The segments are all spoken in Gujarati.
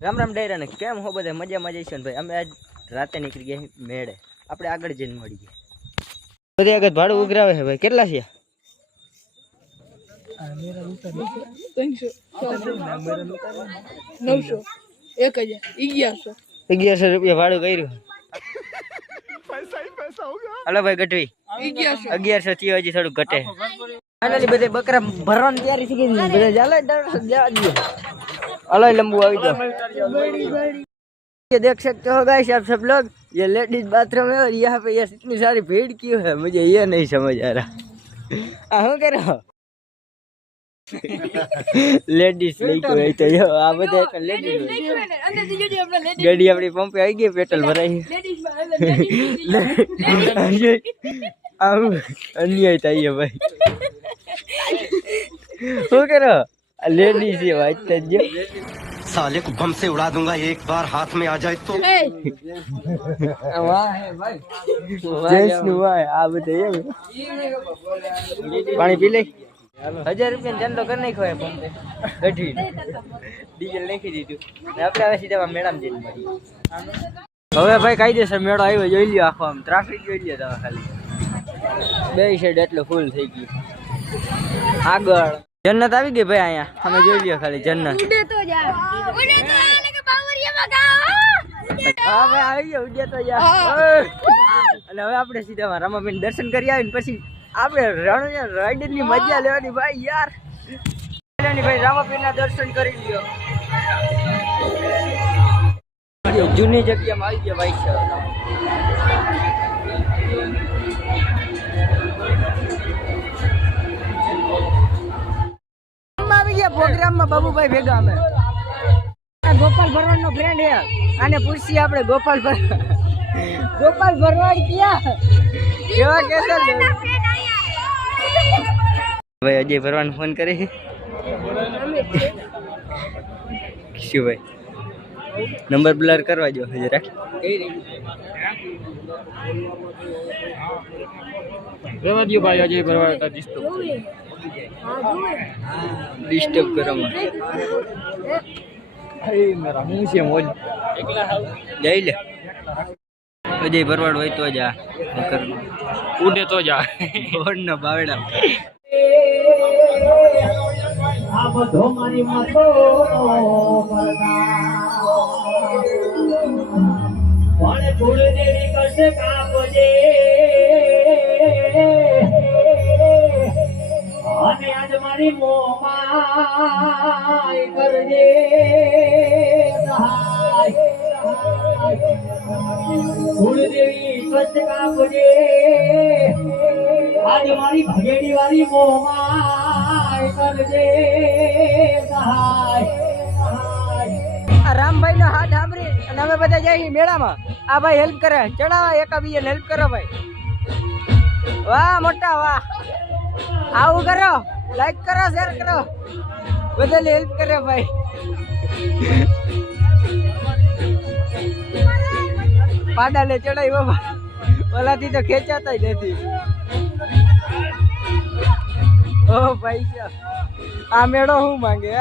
રામ રામ ડાયરા ને કેમ હો બધા મજામાં જઈશું ને ભાઈ અમે આજ રાતે નીકળી ગયા મેળે આપણે આગળ જઈને મળીએ બધી આગળ ભાડું ઉઘરાવે છે ભાઈ કેટલા છે 1100 રૂપિયા ભાડું કર્યું હલો ભાઈ ગઢવી 1100 થયો હજી થોડું ઘટે ફાઇનલી બધે બકરા ભરવાની તૈયારી થઈ ગઈ બધા ચાલે જવા દઈએ हलो लंबू अभी तो ये देख सकते हो गाइस आप सब लोग ये लेडीज बाथरूम है और यहाँ पे ये इतनी सारी भीड़ क्यों है मुझे ये नहीं समझ आ रहा हूँ कह रहा लेडीज नहीं कोई तो यो आ बता तो लेडीज गाड़ी अपनी पंप पे आई गई पेट्रोल भराई अन्याय चाहिए भाई वो कह रहा लेडीज ये भाई तज्जो साले को बम से उड़ा दूंगा एक बार हाथ में आ जाए तो वाह है भाई जेंट्स नु वाह आ बताइए पानी पी ले 1000 રૂપિયા ધંધો કરી નાખ્યો હે પંપે ગઢવી ડીઝલ નાખી દીધું ને આપણે હવે સીધા મેળામાં જઈને મળી હવે ભાઈ કાયદેસર મેળો આવ્યો જોઈ લ્યો આખો આમ ટ્રાફિક જોઈ લ્યો તમે ખાલી બે સાઈડ એટલો ફૂલ થઈ ગયું આગળ जन्नत આવી ગઈ ભાઈ અહીંયા અમે જોઈ લ્યો ખાલી જન્નત ઉડે તો જા કે બાવરિયામાં ગા હા ભાઈ આવી ગયો ઉડે તો જા અને હવે આપણે સીધા રામાબેન દર્શન કરી આવીને પછી આપણે રણ રાઈડર ની મજા લેવાની ભાઈ યાર ભાઈ રામાબેન ના દર્શન કરી લ્યો જૂની જગ્યામાં આવી ગયા ભાઈ प्रोग्राम में बाबूभाई भेगा में गोपाल भरवाड़ नो फ्रेंड है आने पूछी आपने गोपाल भरवाड़ किया केवा कैसा भाई अजय भरवाड़ फोन करे किशु भाई नंबर ब्लर करवा जो जरा रेवा दियो भाई अजय भरवाड़ का डिस्टर्ब करो मेरा मुंह से मोज जय ले अजय भरवाड़ હોય તો જા ઉડે તો જા ઓડ ન બાવડા આ બધો મારી મતો કોણ છોડ દેવી કશે કાપજે અને આજ મારી મોમાય કરજે સહાય કુળદેવી કચ્છ કાપજે આજ મારી ભગેડી વાળી મોમાય કરજે સહાય રામભાઈ નો હાથ સાંભળી અને અમે બધા જઈએ મેળામાં આ ભાઈ હેલ્પ કરે ચડાવા એકાબીએ હેલ્પ કરો ભાઈ વાહ મોટા વાહ આવું કરો લાઈક કરો શેર કરો બધાને હેલ્પ કરે ભાઈ પાડા લે ચડાઈ બાબા ઓલાથી તો ખેંચાતા જ નથી ઓ ભાઈ આ મેળો શું માંગે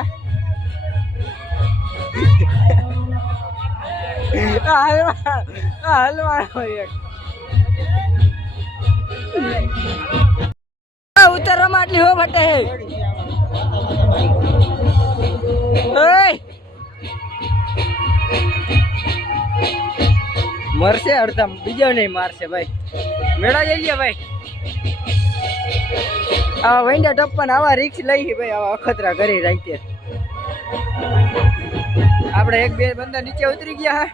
હલવા હોય ઉતરવા માટલી હો ફટે મરશે અડધા બીજો નહીં મારશે ભાઈ મેળા જઈ લે ભાઈ આવા વૈંડા ટપ્પન આવા રિક્સ લઈ ભાઈ આવા અખતરા કરી રાખીએ આપણે એક બે બંદા નીચે ઉતરી ગયા હે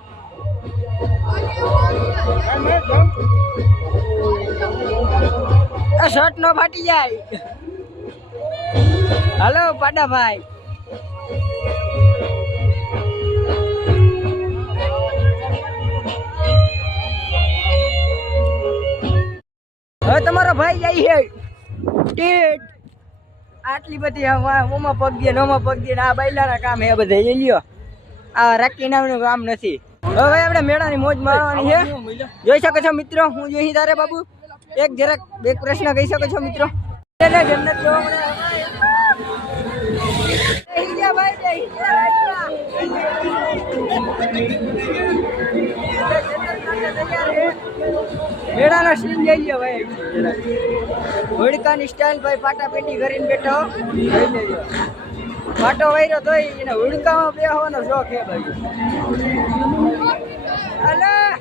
શર્ટ નો ફાટી જાય હાલો પાડા ભાઈ હવે તમારો ભાઈ જાય છે આટલી બધી ઓમાં પગ દે નોમાં પગ દે આ બૈલાના કામ હે બધા જઈ લ્યો આ રાકી નામનું કામ નથી હવે આપણે મેળાની મોજ માણવાની છે જોઈ શકો છો મિત્રો હું જોઈ તારે બાબુ એક જરાક બે પ્રશ્ન કહી શકો છો મિત્રો જન્નત જોવા મળે મેળાનો સીન જઈ લ્યો ભાઈ. હોડકાની સ્ટાઇલ ભાઈ પાટા પેટી કરીને બેઠો જોઈ લેજો. પાટો વાયરો તોય એને હુડકામાં બેહવાનો શોખ હે ભાઈ. અલા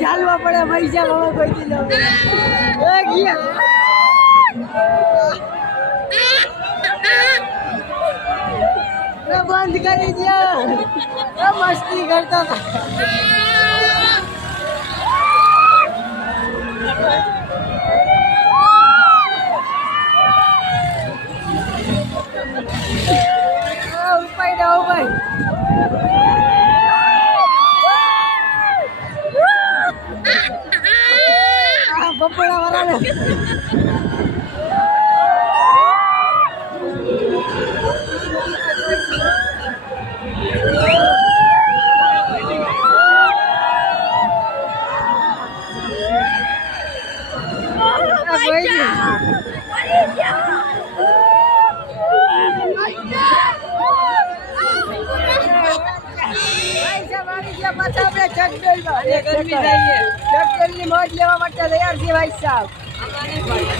ઝાલવા પડે પૈસા હવે કોઈ દી લો બંધ કરી દો મસ્તી કરતા ઉપાય ના ઉપાય બપોરા વાળા જગદલની મોજ લેવા માટે તૈયાર છે ભાઈ સાહેબ.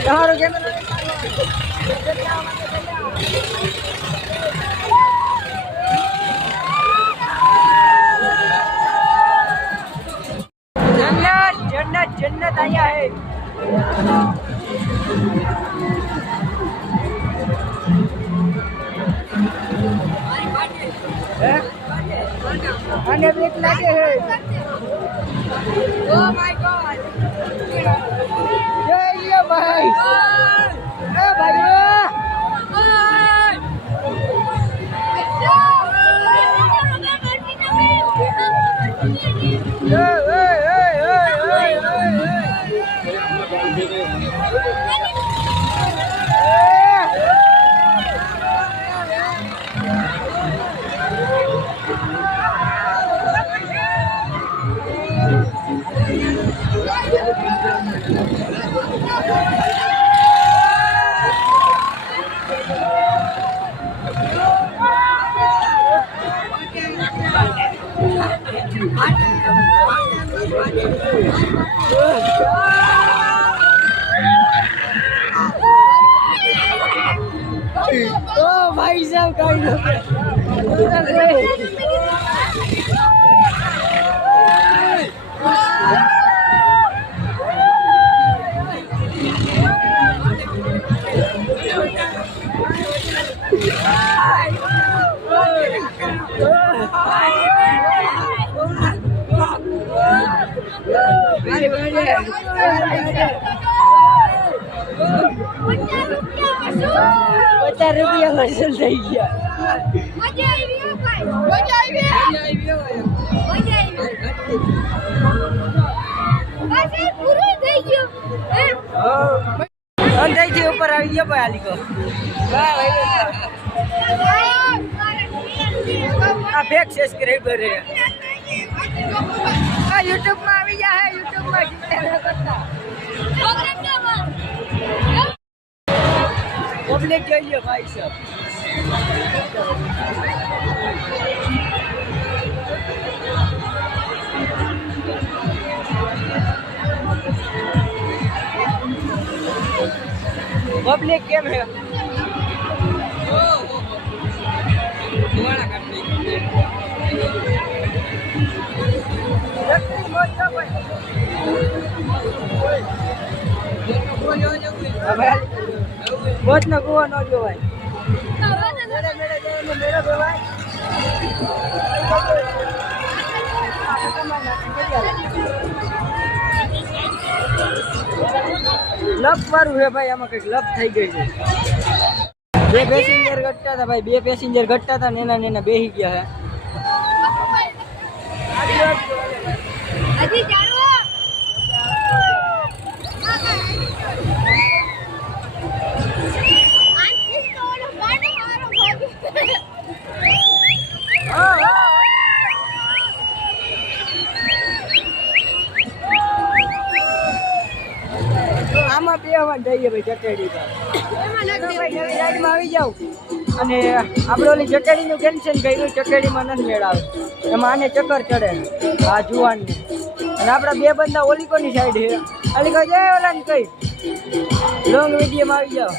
તમારો જન્નત જન્નત જન્નત આયા હે. અને બ્રેક લાગે હે. Oh my God! જય ભાઈ. એ ભાઈ ओ भाई साहब काई लो ₹50 વસૂલ થઈ ગયા. મજા આવી ભાઈ, મજા આવી. બસ પૂરું થઈ ગયું. થઈ ગયું ઉપર આવી ગયો ભાઈ આલીકો. આ ફેક સબસ્ક્રાઇબર હે. આ YouTube માં આવી ગયા હે. YouTube માં કરતા પબ્લિક જોઈ લો ભાઈ સાહેબ. પબ્લિક કેમ હે? बहुत ना गोवा ना जो भाई मेरे भाई લપ વાળું છે ભાઈ, આમાં કંઈક લપ થઈ ગઈ છે. 2 પેસેન્જર ઘટતા હતા ભાઈ, 2 પેસેન્જર ઘટતા હતા ને એના બેસી ગયા છે. આમાં બેહવાન જઈએ ભાઈ ચકેડી પર. નવી રાઈડમાં આવી જાવ અને આપણે ઓલી ચકેડીનું કેન્સલ કર્યું, ચકેડીમાં નથી મેળ આવે, એમાં આને ચક્કર ચડે આ જુવાનને. અને આપણા 2 બંદા ઓલી કોની સાઈડ છે, અલી કહે જય ઓલાને કઈ લોંગ વિડીયોમાં આવી જાવ.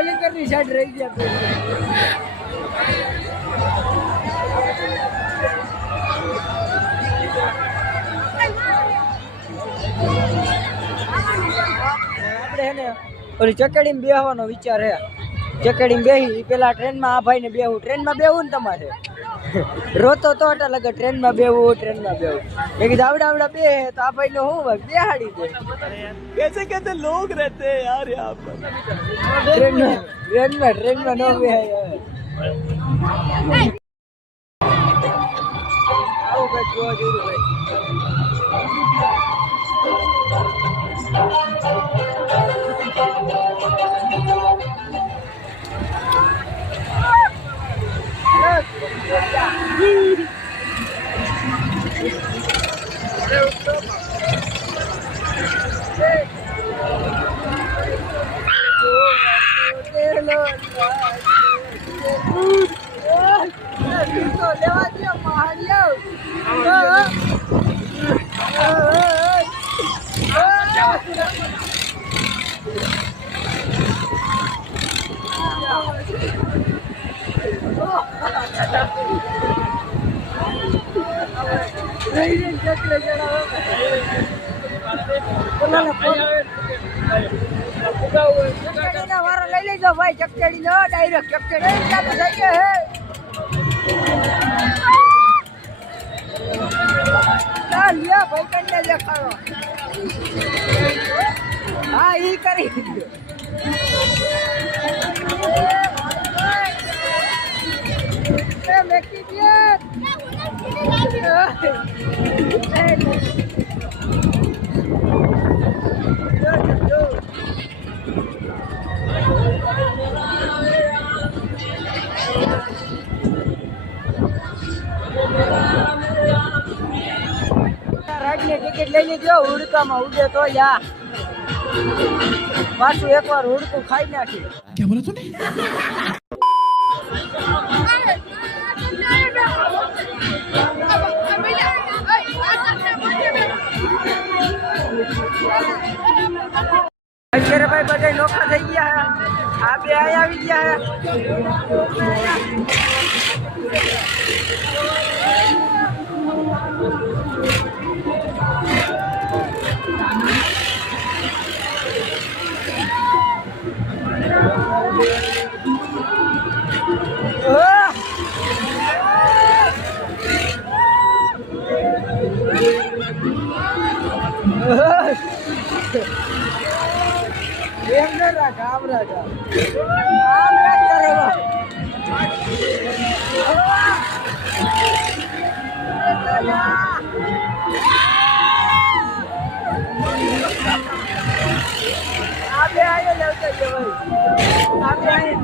ઓલી કરની સાઈડ રહી ગયા. આપણે હે ને ઓલી ચકેડીમાં બેહવાનો વિચાર હે. ચકેડીમાં બેહી પેલા ટ્રેનમાં આ ભાઈને બેહવું, ટ્રેનમાં બેહવું ને તમારે રોતો તો લગે ટ્રેનમાં બેહવું. એ કીધું આવડા બે તો આ ભાઈ નો હું બેહાડી દે. कैसे कैसे लोग रहते हैं यार यहाँ पर. ट्रेन में नो बेहाય. આવું કઈ જોવા જેવું ભાઈ. વારો લઈ લેજો ભાઈ, ચકચડી નો ડાયરેક્ટ ચકચડી ચાલુ થઈ ગયો હે. ચાલ લ્યો ભાઈ, કન્યા દેખાડો. હા ઈ કરી મેકી દે. રાઈડની ટિકિટ લઈ લીધો, હુડકામાં ઉડે તો યા પાછું એકવાર હુડકું ખાઈ નાખી. क्या बोला तूने? અત્યારે ભાઈ બધા નોખા થઈ ગયા હે. આ બે આવી ગયા એમ ન રાખ, આમ રાખ, આમ રાખ તારે. આ બે આયો લેવતા છે ભાઈ, આ બે આયો.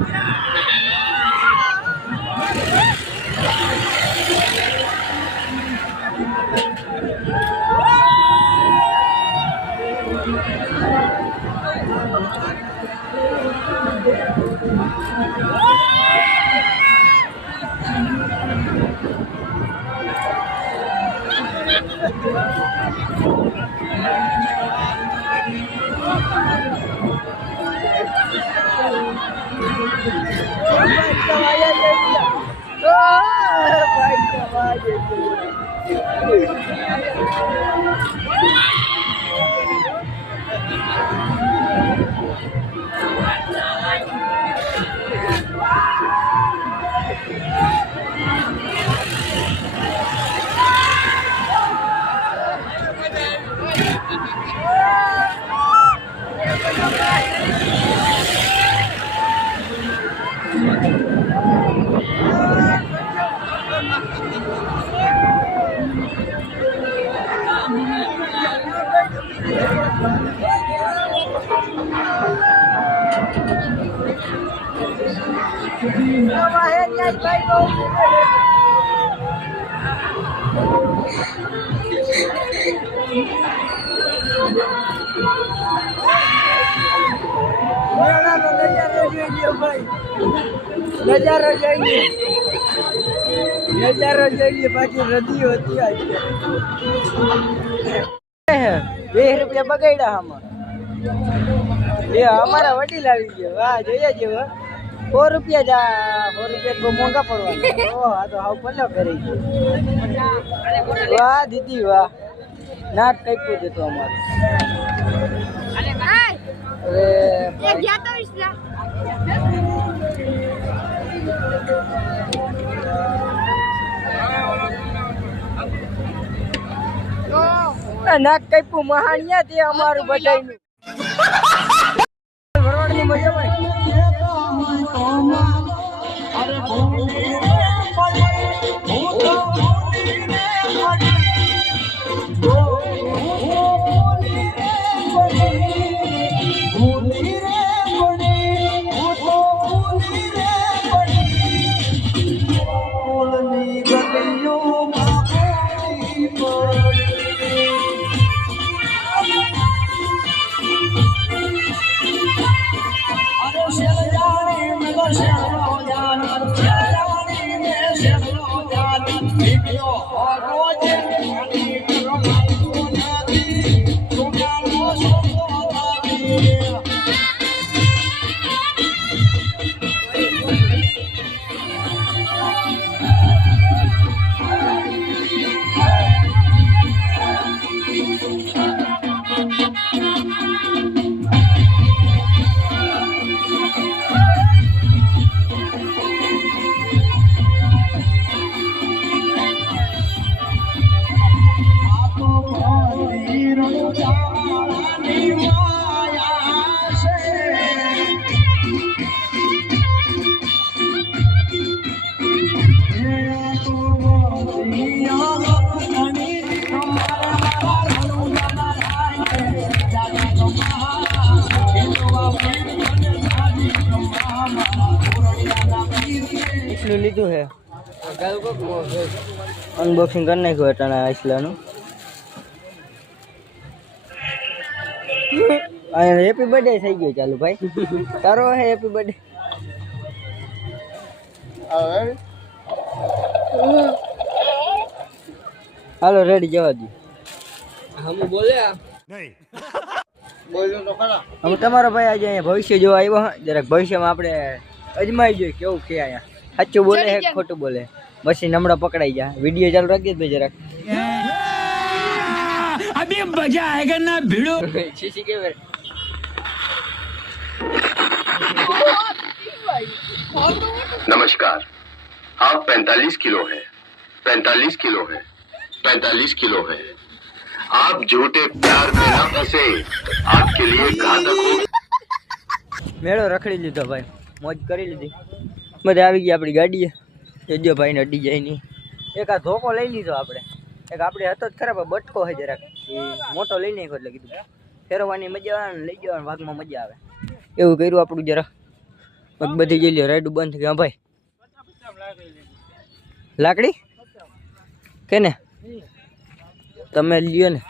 નજારો જોઈએ પાછી રદી હતી આજે 2 રૂપિયા બગાડ્યા આમાં એ અમારા વડીલ આવી ગયો વાહ જોઈએ જેવો 4 રૂપિયા જા 4 રૂપિયા તો મોંઘા પડવાના ઓ આ તો હાવ પલ્લો કરી ગયો વાહ દીદી વાહ નાક કાપ્યું છે તો અમારે નાક કાપ્યું મહાણિયા તે અમારું બધાયનું ભરવાડની મજા લીધું છે અનબોક્સિંગ કરી નાખ્યું અટાણા આઈસલાનું હેપી બર્થડે થઈ ગયો ચાલુ ભાઈ તારો હે હેપી બર્થડે હાલો રેડી જવા દો હમ બોલ્યા નહીં બોલ્યો તો ખરા અમે તમારો ભાઈ આજે અહીંયા ભવિષ્ય જોવા આવ્યો જરાક ભવિષ્યમાં આપણે અજમાઈ જોઈએ કેવું કે અહીંયા સાચું બોલે હે ખોટું બોલે પછી નમડા પકડાઈ જા વિડિયો ચાલુ રાખી દે જરાક અભી મજા આયેગા ના ભીડો શીશી કે नमस्कार आप 45 किलो है 45 किलो है 45 किलो है आप झूठे प्यार में न फंसे आपके लिए घातक हो મેળો રખડી લીધો ભાઈ મોજ કરી લીધી બધા આવી ગયા આપણી ગાડીએ જોજો ભાઈ ને અડી જાય નહીં એક આ ધોકો લઈ લીધો આપણે એક આપણે હતો જ ખરાબ બટકો છે જરાક એ મોટો લઈ નાખ્યો એટલે કીધું ફેરવવાની મજા આવે ને લઈ જવાની ભાગમાં મજા આવે એવું કર્યું આપણું જરા બધી જઈ લ્યો રાઈડ બંધ થઈ ગયા ભાઈ લાકડી કે ને તમે લ્યો ને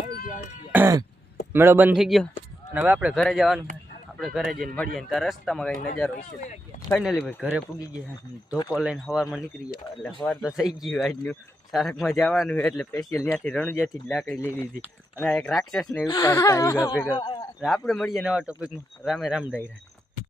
મેળો બંધ થઈ ગયો અને હવે આપણે ઘરે જવાનું આપણે ઘરે જઈને મળીએ ને ત્યાં રસ્તામાં કઈ નજારો હશે ફાઇનલી ભાઈ ઘરે પૂગી ગયા ધોકો લઈને સવારમાં નીકળી ગયા એટલે સવાર તો થઈ ગયું આજનું સારકમાં જવાનું એટલે સ્પેશિયલ ત્યાંથી રણુજાથી જ લાકડી લઈ લીધી અને એક રાક્ષસને ઉતારતા ભેગા આપણે મળીએ નવા ટોપિકમાં રામે રામ ડાયરા